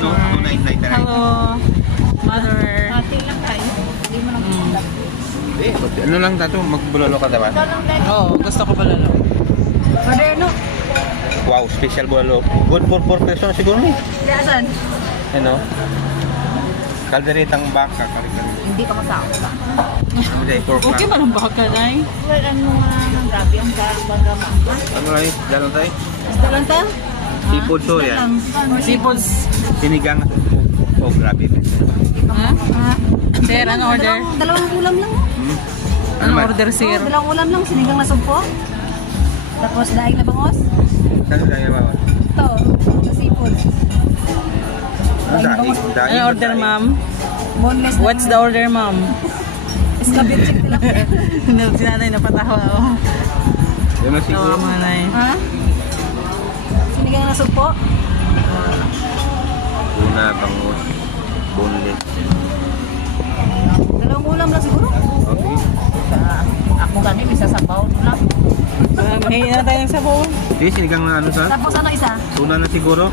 no? 299 na rin. Hello, mother. Ate lang tayo. Hindi mo lang kulap. Eh, ano lang dato? Magbulalo ka diba? Ito lang tayo. Oo, gusto ko pala lang. Moderno. Wow, special bulalo. Good for 4 person siguro ni. Saan? Ano? Kalderetang baka, kari-kari. Hindi ka masako ba? Ano dyan, pork Okay lang. ba lang baka na eh? Well, ano nga grabe ang baga mama. Ano lang eh, dalan tayo? Basta lang ta? Seafood so yan. Seafoods. Sinigang. Oh, grabe. Ha? Sir, ano order? Dalawang ulam lang. Hmm. Ano man? order, sir? Dalawang ulam lang. Sinigang na sumpo. Tapos daing na bangos. Saan tayo ba? Ito. Sa seafood. Ano daing? Daing Ano ba order, daing? ma'am? Boneless na. What's the order, ma'am? Escabeche tilapia. Si nanay napatawa ako. Yun na Tawa siguro. mo, nanay. Ha? Sinigang na sumpo. Tuna, bangus, boneless. Dalawang ulam lang siguro. Okay. Ako gani, bisa sabaw lang. Mahingi na tayo ng sabaw. Sige, sinigang na ano sa? Tapos ano isa? Tuna na siguro.